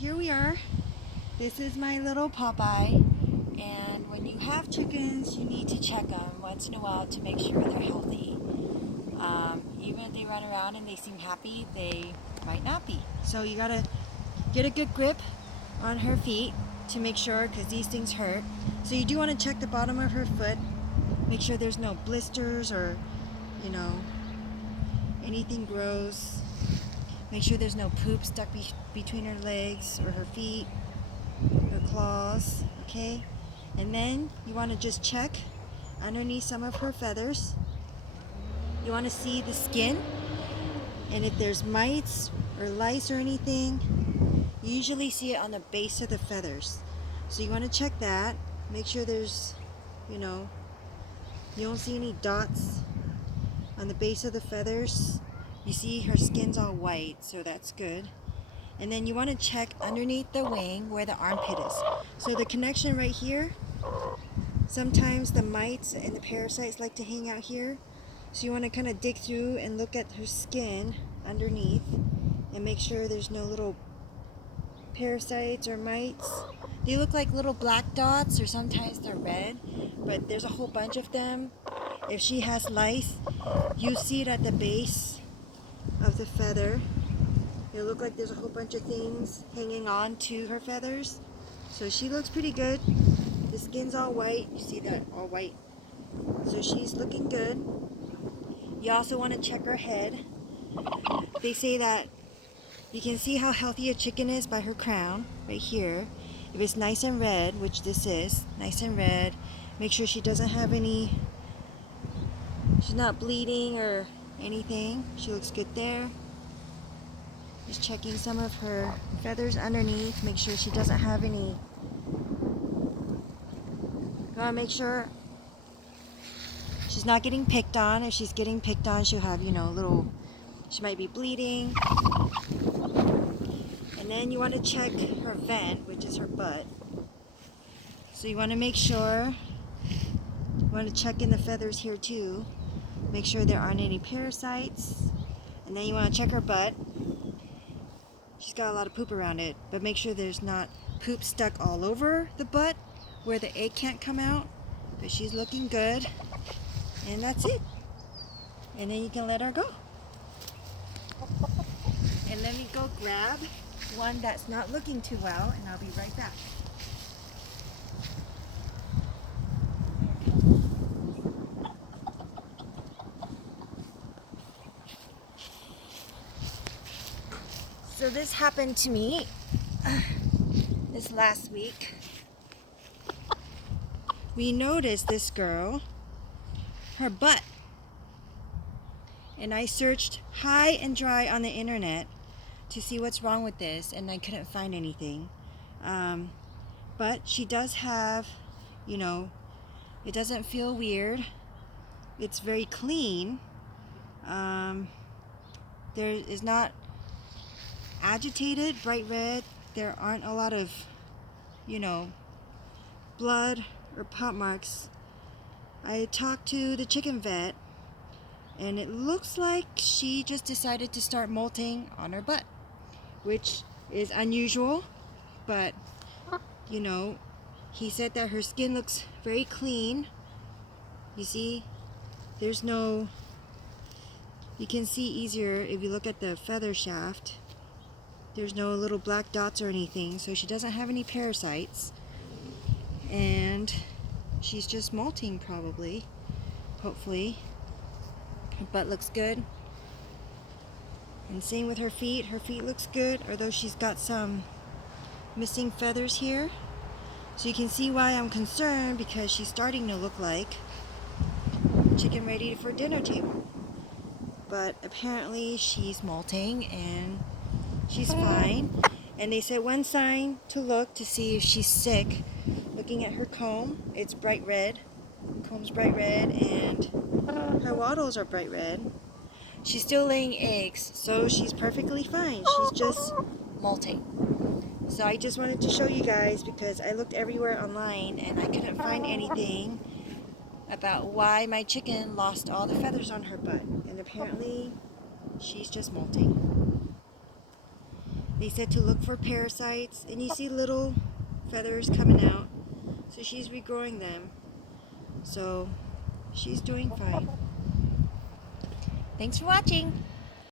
here we are. This is my little Popeye, and when you have chickens, you need to check them once in a while to make sure they're healthy. Even if they run around and they seem happy, they might not be. So you gotta get a good grip on her feet to make sure, because these things hurt. So you do want to check the bottom of her foot, make sure there's no blisters or, anything gross. Make sure there's no poop stuck between her legs or her feet, her claws, okay? And then you want to just check underneath some of her feathers. You want to see the skin, and if there's mites or lice or anything, you usually see it on the base of the feathers. So you want to check that, make sure there's, you don't see any dots on the base of the feathers. You see her skin's all white, so that's good. And then you want to check underneath the wing where the armpit is. So the connection right here, sometimes the mites and the parasites like to hang out here. So you want to kind of dig through and look at her skin underneath and make sure there's no little parasites or mites. They look like little black dots, or sometimes they're red, but there's a whole bunch of them. If she has lice, you see it at the base of the feather. It looks like there's a whole bunch of things hanging on to her feathers. So she looks pretty good. The skin's all white. You see that? All white. So she's looking good. You also want to check her head. They say that you can see how healthy a chicken is by her crown, right here. If it's nice and red, which this is, nice and red, make sure she doesn't have any, she's not bleeding or anything. She looks good there. Just checking some of her feathers underneath, make sure she doesn't have any. You want to make sure she's not getting picked on. If she's getting picked on, she'll have, she might be bleeding. And then you want to check her vent, which is her butt. So you want to make sure, you want to check in the feathers here too. Make sure there aren't any parasites. And then you want to check her butt. She's got a lot of poop around it, but make sure there's not poop stuck all over the butt where the egg can't come out. But she's looking good. And that's it. And then you can let her go. And let me go grab one that's not looking too well, and I'll be right back. So this happened to me this last week. We noticed this girl, her butt, and I searched high and dry on the internet to see what's wrong with this, and I couldn't find anything. But she does have, it doesn't feel weird. It's very clean. There is not agitated, bright red. There aren't a lot of, blood or pop marks. I talked to the chicken vet, and it looks like she just decided to start molting on her butt, which is unusual, but he said that her skin looks very clean. You see, there's no, you can see easier if you look at the feather shaft. There's no little black dots or anything, so she doesn't have any parasites. And she's just molting probably, hopefully. Her butt looks good. And same with her feet. Her feet looks good, although she's got some missing feathers here. So you can see why I'm concerned, because she's starting to look like chicken ready for dinner table. But apparently she's molting and she's fine. And they said one sign to look to see if she's sick. Looking at her comb, it's bright red. Comb's bright red, and her wattles are bright red. She's still laying eggs, so she's perfectly fine. She's just molting. So I just wanted to show you guys, because I looked everywhere online and I couldn't find anything about why my chicken lost all the feathers on her butt. And apparently she's just molting. They said to look for parasites, and you see little feathers coming out. So she's regrowing them. So she's doing fine. Thanks for watching.